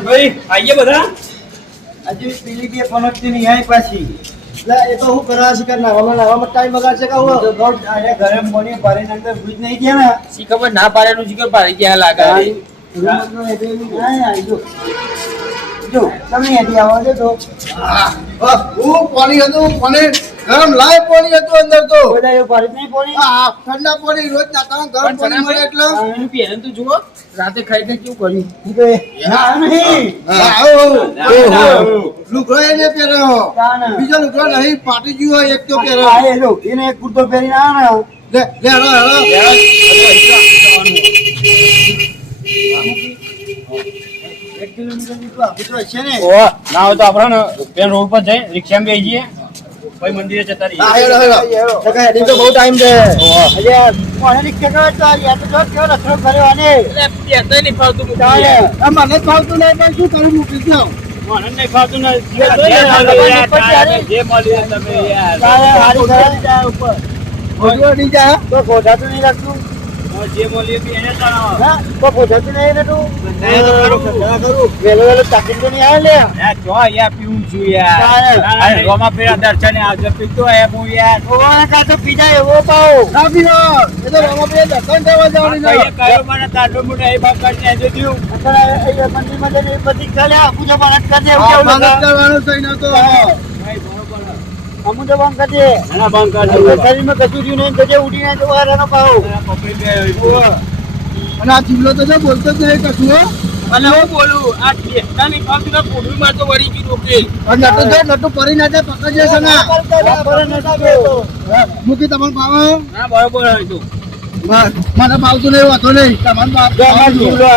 ભાઈ આઈએ બધા હજી પેલી બે પનોતી નહીં આવી પાછી એ તો હું કરવા શીખર નાવામાં ટાઈમ બગાડશે કે હું તો ગોળ આયા ઘરે મોની ભરીને અંદર ભૂજ નહીં ગયા ને સી ખબર ના પાડેનું શીખર પાડી ગયા લાગે રૂમનો એ દેવી આય જો તમે એથી આવો છો તો હું પાણી હતું પાણી ગરમ લાય પાણી હતું અંદર તો બધા એ પાડી નહીં પાણી ઠંડા પાણી રોજ નાતા ગરમ પાણી મળે એટલે એનું પહેરણ તો જુઓ રાતે ખાઈ ખાઈ કેવું કર્યું કે ના નહીં લુગડો એને પહેર્યો બીજો લુગડો નહીં પાટી ગયો હોય એક તો પહેર્યો આ જો એને એક કુર્તો પહેરીને આ ને લે લે હેલો એક કિલોમીટર જેટલું આગળ તો હશે ને ઓ ના હોય તો આપણે પેન રોડ પર જઈ રિક્ષામાં બેસી જઈએ ભાઈ મંદિરે જતા રહીએ હા હેલો તો કે એડી તો બહુ ટાઈમ છે અલ્યા કોને રિક્ષા કરો તો યાર તો જો કેવો રખડો કર્યો આને એટલે પેતો નહીં ફાવતું ચાલે મને ફાવતું નહીં પણ શું કરું મૂકી દઉં મને નહીં ફાવતું ને જે મળ્યું તમે યાર ચાલે હારી ઘરે જાય ઉપર ભગવાન ની જા તો ખોટાતું નહીં લાગતું જે મળ્યું બી એને તણાવ હા તો ખોટાતું નહીં ને તું નહીં તો કરું. વેલો વેલો તાકીદ તો નહીં આવે લે યાર જો યાર પીવું છું યાર ચાલે. અરે રોમા પેરા દર્શને આવજો પીતો હે હું યાર ઓવા કા તો પીજા એવો પાવ ના પીવો એ તો રામાપીર દર્શન કરવા જવાની કહીએ કયો મને તાંડો મુંડો એ બાપ કરીને આજે દ્યું અત્યારે એ મંદિરમાં જઈને બધી ચાલે આપું જો મહારાજ કરી દે એવું કેવું મદદ લાગે કરવાનું છે ને તો અમુ તો બંધ કરી દે એના બંધ કાઢો શરીરમાં કશું થયું નહીં તો ઉડીને તો વારાનો પાવ પકડી બે હોય અને આ જીવલો તો બોલતો જ નહીં કશું હો અને હું બોલું આ ટેસ્ટાની ફાવતી ના પોડવી માં તો વળી ગઈ રોકેલ અને નટુ પરી ના જાય પકડજે છે ને મૂકી તમને પાવો હા બરોબર હોય તું મને પાવતું નહીં વાતો નહીં તમને આ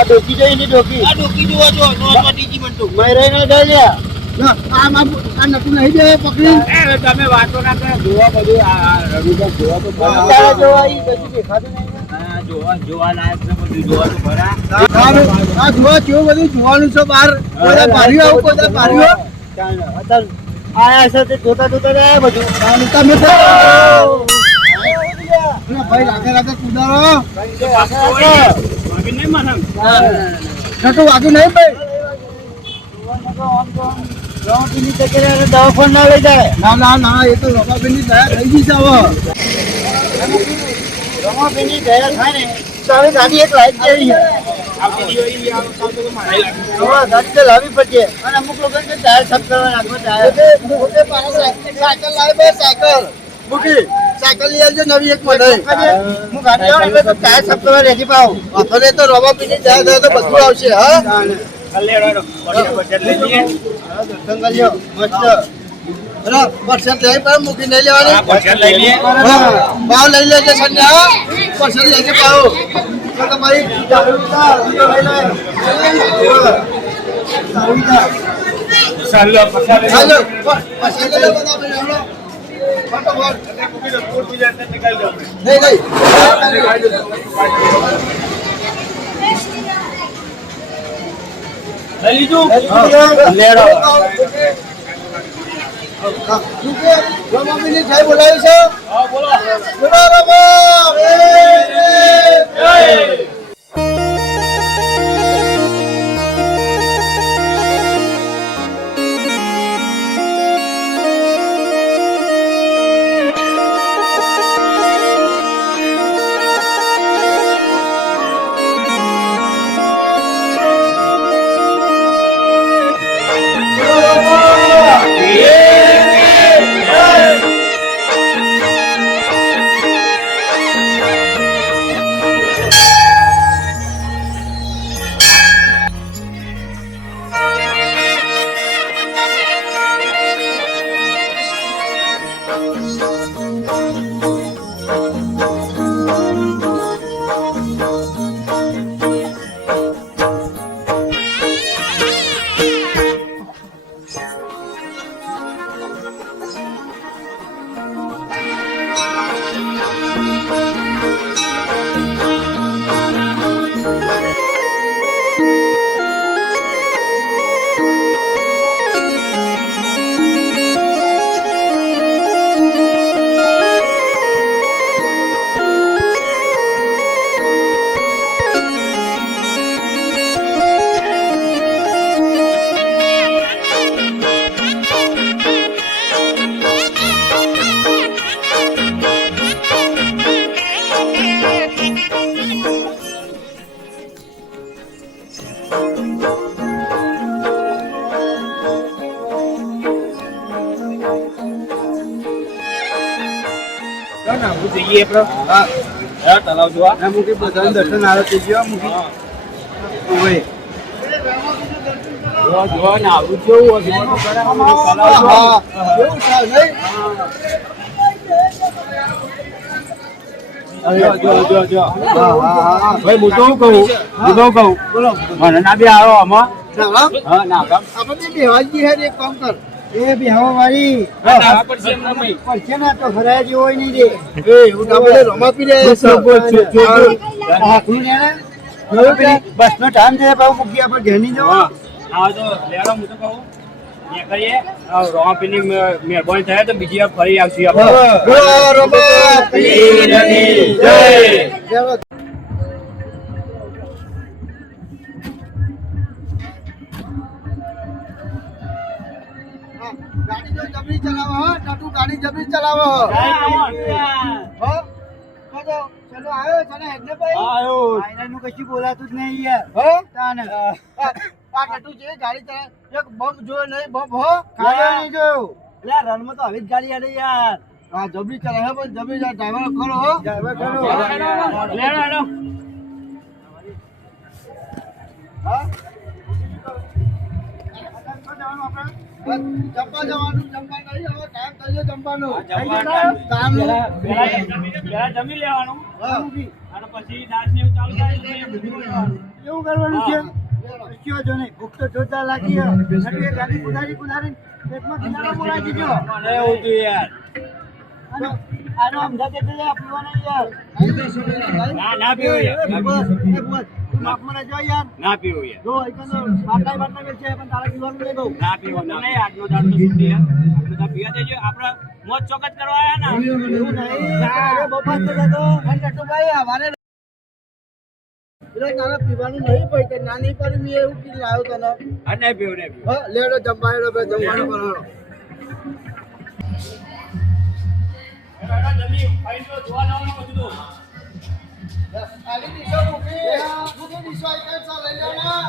ડોકી જઈ ની ડોકી આ ડોકી જોવા જો નો પટીજી મન તો મય રહીને જાય આ નટુ નહીં જાય પકડી એ તમે વાતો ના કરો જોવા બધું આ રવિભાઈ જોવા તો તારા જોવા ઈ કશું દેખાતું નહીં હા જોવા લાયક છે બધું જોવા તો ખરા આ જોવા કેવું બધું જોવાનું છે બહાર બધા પારીઓ આવું બધા પારીઓ અત્યારે આયા છે તે જોતા જોતા જાય બધું તમે તો ભાઈ લાગે લાગે કુદારો નહીં મને નટુ વાગ્યું નહીં ભાઈ દવાખાન ના લઈ જાય ના ના ના એ તો રમાબેન ની દયા થઈ ગઈ છે હવે રમાબેનની દયા થાય ને તો હવે ગાડી એક લાઈટ જેવી છે આવતી દિવાળી આવતા તો મારે હવે ગાડી તો લાવવી પડશે અને અમુક લોકો ટાયર સબ કરવા નાખો ટાયર સાયકલ લાવી બે સાયકલ મૂકી સાયકલ લઈ આવજો નવી એક મને હું ગાડી લાવું તો ટાયર સબ કરવા રેડી પાવ વાંધો તો રમાબેન ની દયા થાય તો બધું આવશે હા કલ્યાણ બજેટ લઈ લઈએ દર્શન કરજો મસ્ત પરસેન્ટ લઈ પણ મૂકી નહીં લેવાની હા બજેટ લઈ લઈએ ભાવ લઈ લેજે સંજ્ઞા પરસેન્ટ લેજે ભાવ તો તમારી ચાલો ચાલો પરસેન્ટ લઈ બધા ભાઈ નહીં લઈ લીધું લેડો રમાબીની જય બોલાવી છે હા બોલો બોલો રમા જઈએ આપણે હા હા તલાવ જોવા ના મૂકી બધાને દર્શન આવે તે જેવા મૂકી ઓય જોવા ને આવું કેવું હતું હા કેવું છે નહીં જો હા ભાઈ હું તો કહું બોલો મને ના બી આવો આમાં ના હા ના કામ આપણે બે હાજી હે એક કામ કર એ બી હવા વાળી પડશે ને તો ફરાય જેવો હોય નહીં રે એ હું આપણે રમત પી લે હાથું ને બસ નો ટાઈમ છે ભાવ મૂકી આપણે ઘેર નહીં જવા હા તો લેડો હું તો કહું એ કરીએ રોમાપીની મહેરબાની થાય તો બીજી વાર ફરી આવશે જય ગાડી જો જબરી ચલાવો હો ટટુ ગાડી જબરી ચલાવો હો ચલો આવ્યો છે હેડને ભાઈ આવ્યો આયનાનું કશું બોલાતું જ નહીં યાર હો તાને આ ટટુ જે ગાડી ચલાવે એક બમ જોયો નહીં બમ હો ખાયો નહીં જોયો લે રનમાં તો હવે જ ગાડી આડે યાર હા જબરી ચલાવે પણ જબરી ડ્રાઈવર ખરો હો ડ્રાઈવર ખરો લેડો હા જમવા જવાનું જમવા નહીં હવે ટાઈમ થઈ ગયો જમવાનો પેલા જમી લેવાનું હા અને પછી દાંત ને એવું ચાલુ થાય એવું કરવાનું છે કયો જો નહીં ભૂખ તો જોરદાર લાગી હે ગાડી કુદારી પેટમાં કિનારો બોલાવી દીધો મને એવું થયું યાર આનો અમદાવાદ એટલે પીવાના યાર ના પીવું યાર માપમાં જો યાર ના પીવું યાર જો એકંદર બાટલા બાટલા વેચે પણ તારા પીવાનું નહીં બહુ ના પીવાનું નહીં આજનો દાંત તો છૂટી આપણે તો પીવા દેજો આપણે મોજ ચોકત કરવા આવ્યા ને એવું નહીં અરે બપોર તો જતો પણ કટુભાઈ હવારે તારા પીવાનું નહીં પડી ના નહીં પડી મેં એવું કીધું લાવ્યો તને હા નહીં પીવું નહીં પીવું હા લેડો જમવાનો જમવાનું કરો જમી ફાઈન તો જોવા જવાનું હતું તો આલી દીશો મૂકી દીશો આઈ કઈ લઈ લેના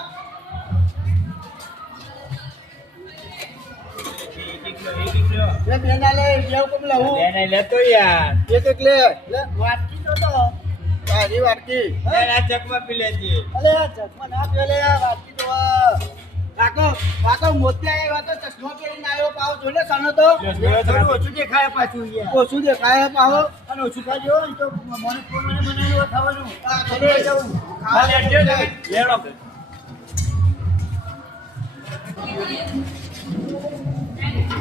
લે બેના લે જેવ કમ લઉં નહીં લેતો યાર એક લે વાટકી તો તારી વાટકી આ ચકમાં પી લેજે અલે ચશ્મા ના પેલે વાટકી તો કાકો મોતી આવ્યો તો ચશ્મા પહેરીને આવ્યો પાવ જોને સાનો તો થોડું ઓછું દેખાય પાછું ઓછું દેખાય પાવ અને ઓછું ખાજો તો મને બનાવ્યું ખાવાનું થોડું જવું હા લેજો લેડો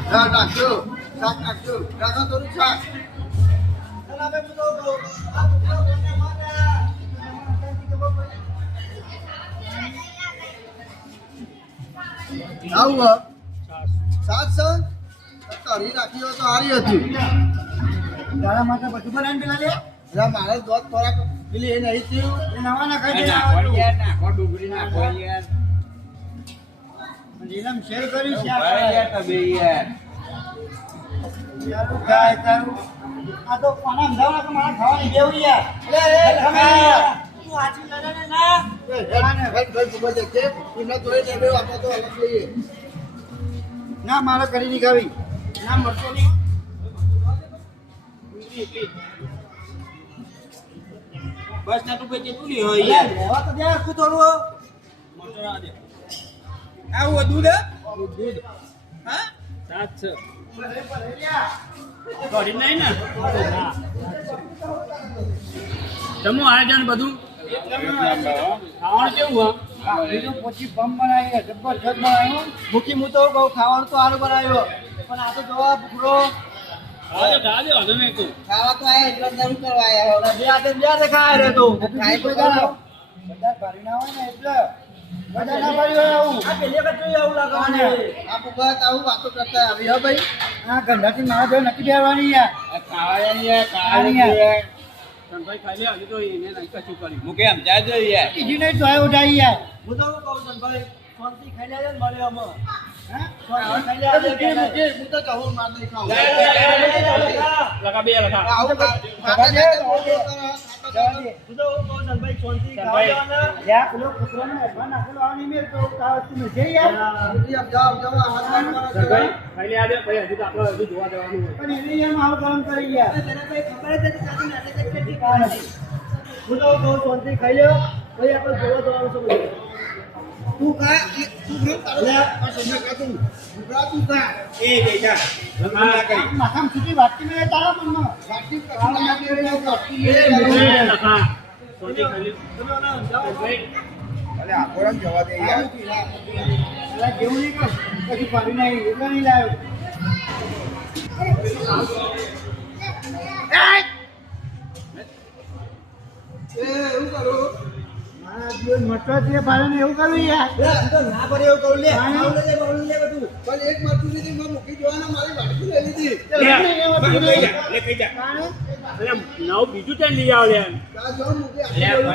શાક નાખજો કાકો થોડું શાક અને હવે હું તો કહું આ બુકરો કોને મારા આવું સાત સર તરી રાખી હોય તો હારી હતી તારા માટે બધું બનાવીને પેલા લે એટલે મારે દોત થોડાક પેલી એ નહીં થયું એ નવા ના ખાઈ યાર નાખો ડુંગળી નાખો યાર જીલમ શેર કર્યું છે યાર તમે યાર યાર ખાય તારું આ તો પાના અમદાવાદ મારા ખાવાની દેવું યાર લે ખમે તું આજી લડે ના ના મારે કરી ની ખાવી ના મળતો નહીં બસ ના તું કોઈ જેટલું નહીં હોય યાર લેવા તો દે આખું થોડું આવું દૂધ હા 7 કરી નહીં ને તમો આયોજન બધું ખાવાનું કેવું બીજું પછી બમ બનાવી જબરજસ્ત બનાવ્યું મૂકી હું તો કહું ખાવાનું તો સારું બનાવ્યો પણ આ તો જોવા ભૂખરો ખાવા તો નહીં તું ખાવા તો આયા એટલે જરૂર કરવા આયા બે આતે બે દેખાય રે તો ખાઈ કોઈ ગાડો બધા ભરી ના હોય ને એટલે બધા ના ભરી હોય આવું આ પેલે કચું આવું લાગવાને આ બુબત આવું વાતો કરતા આવી હો ભાઈ આ ગંધાથી મારા જો નથી બેરવાની યાર ખાવાની યાર ખાવાની સંભાઈ ખાલી હજુ તો એને નહીં કશું કર્યું મુકે સમજાય જો યાર બીજી નહીં તો આવ્યો જાય યાર હું તો કહું છું ભાઈ શાંતિ ખાઈ લે મળ્યો અમે મૂકી, હું તો કહું માર નહીં ખાઉં. લખા બે લખા આવું ખાતા નહીં તો મોટો કરો, ખાતા નહીં. હું તો હું કહું ધનભાઈ શાંતિ ધનભાઈ. ખાવા દેવાના. લ્યા, પેલો કૂતરાને અડવા નાખેલો આવે નહીં મેં તો કાવતું નથી યાર. જાઓ, જાઓ, હાથ બાંધ કરો, ભાઈ ભાઈ લે આજે ભાઈ હજુ તો આપણે હજુ જોવા જવાનું હોય. પણ એને એમ આવું કામ કરી ગયા. હું તો કહું શાંતિ ખાઈ લ્યો પછી આપણે જોવા જવાનું છે બધું. તું ખા, તું ખા, તારો આ સમય ખા તું. ઉભરા તું ખા. નાકામ સુધી વાટકી મેં તારા મનમાં વાટકી કશું ના દેવું, વાટકી બે લઈ લેવું. લખા સોજી ખાલી ભાઈ આવું પીલા. પેલા જેવું નહીં કર પછી પાડી નહીં એટલે નહીં લાવ્યો. એ, એવું કરું. મારા જીવન મટવા છે પાડીને એવું કરવું યાર. ના પડે એવું કરું લે. હા. આવું લઈ લે, બાવલું લે બધું. પણ એક મરચું લીધી, મેં મૂકી દેવાના, મારી વાટકી લઈ લીધી. અરે નવ બીજું ત્યાં લઈ આવ લે આ જો મૂકી આપી દેવું.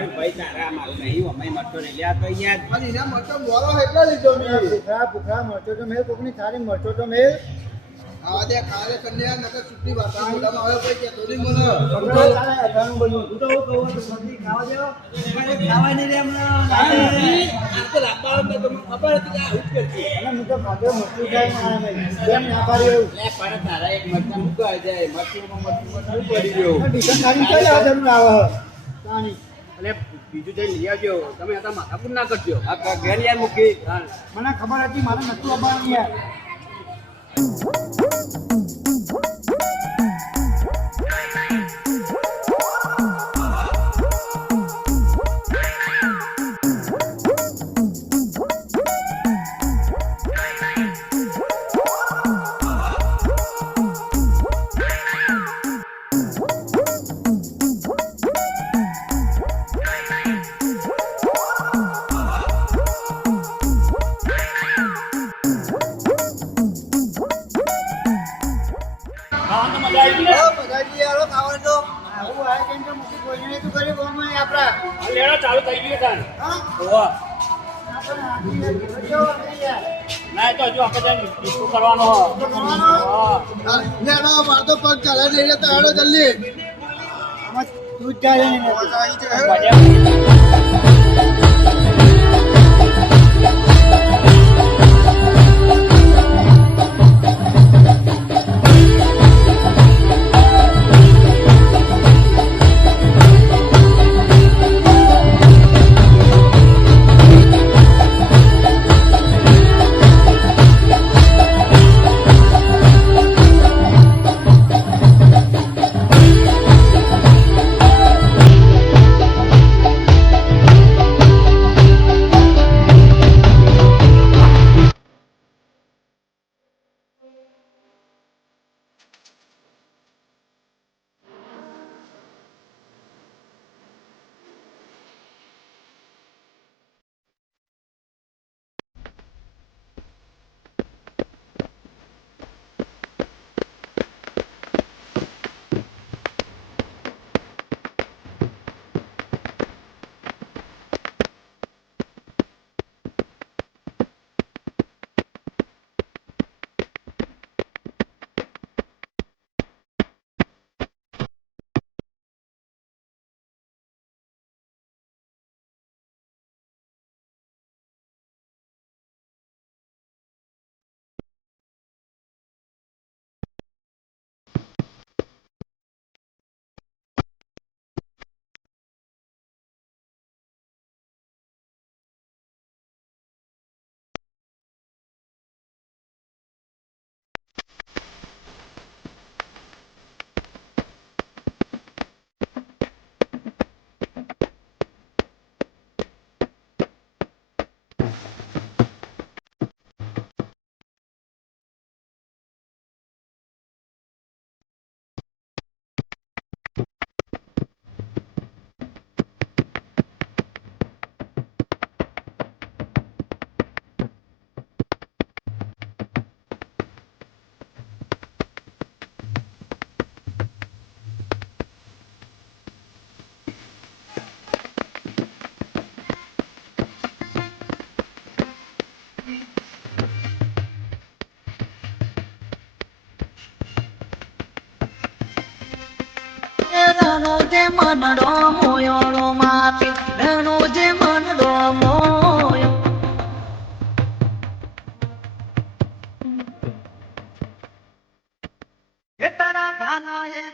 અને એના મરચો મોરો એટલા લીધો મેં. ભૂખા મરચો તો મેલ કોકની સારી મરચો તો મેલ. આવા દે, ખાલે કન્યા, નકર ચૂંટણી વાર્તા મોઢામાં આવે કોઈ કહેતો નહીં મને. હું તો અઢારનું બોલ્યું. હું તો હું કહું છું શાંતિ ખાવા દેવો. ખાવા નહીં રે હમણાં. અને હું તો ખાધો મરચું ખાઈ ના આવે. કેમ ના પાડ્યું એવું? પણ ટીચર ખાલી કઈ આદરનું આવે હે? તાણી. એટલે બીજું ત્યાં લઈ આવજો તમે હતા માથાકૂટ ના કરજો હા મને ખબર હતી મારે નતું આવવાનું યાર. ખાવાનું તો મજા આવી ગઈ ને? બધાજી યારો ખાવાનું તો. આવું આયોજન તો મૂકી કોઈને તું કર્યું ગામમાં આપણા. આ લેણો ચાલુ થઈ ગયું તાન હા? ઓવા આપણે આખી રાત ભેગો થઈ યાર. ના એ તો હજુ આપણે ત્યાં ડિસ્કો કરવાનો હો તો કરવાનો? હા લેડો, માર તો પગ ચાલે નહીં રહેતો, હેડો જલ્દી. આમાં તું જ ચાલે નહીં નથી. આવી છે, હે? મજા એનો જે મનડો મોયો માતી એનો જે મનડો મોયો એ તારા ગાના એ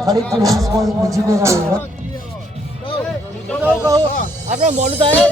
ફરીથી હોમ સ્કોર બીજી વાર આવ્યો આપણે મોડું થાય